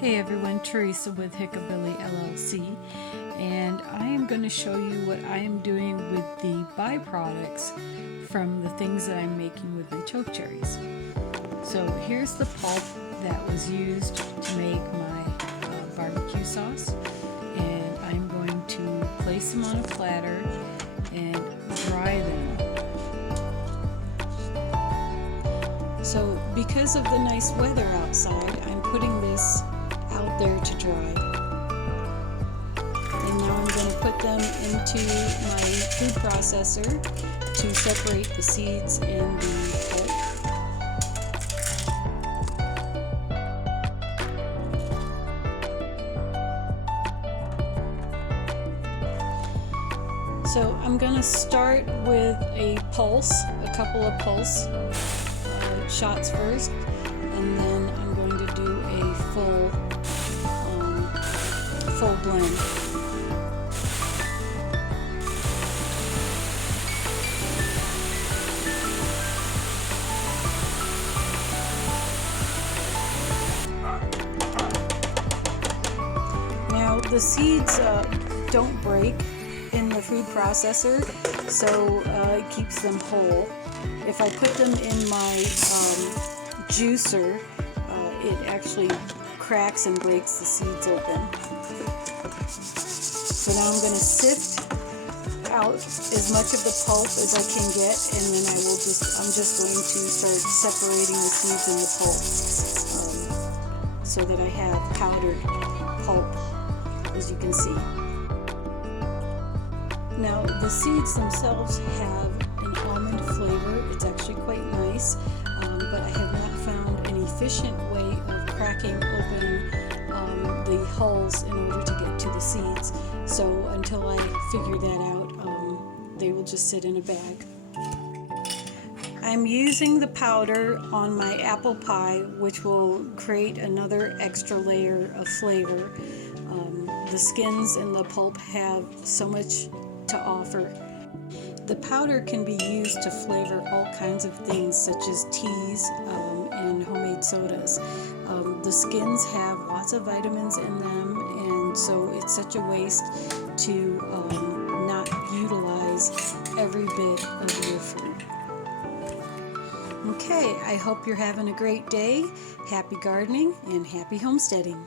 Hey everyone, Teresa with Hick-A-Billy LLC, and I am going to show you what I am doing with the byproducts from the things that I'm making with my choke cherries. So here's the pulp that was used to make my barbecue sauce, and I'm going to place them on a platter and dry them. So because of the nice weather outside, I'm putting this out there to dry. And now I'm going to put them into my food processor to separate the seeds and the pulp. So I'm going to start with a couple of pulse shots first, and then I'm going to do a full blend. Now the seeds don't break in the food processor, so it keeps them whole. If I put them in my juicer, it actually cracks and breaks the seeds open. So now I'm going to sift out as much of the pulp as I can get, and then I'm just going to start separating the seeds and the pulp, so that I have powdered pulp, as you can see. Now the seeds themselves have an almond flavor. It's actually quite nice, but I have not found an efficient way of cracking open the hulls in order to get to the seeds. So until I figure that out, they will just sit in a bag. I'm using the powder on my apple pie, which will create another extra layer of flavor. The skins and the pulp have so much to offer. The powder can be used to flavor all kinds of things, such as teas and homemade sodas. The skins have lots of vitamins in them, and so it's such a waste to not utilize every bit of your food. Okay, I hope you're having a great day. Happy gardening and happy homesteading.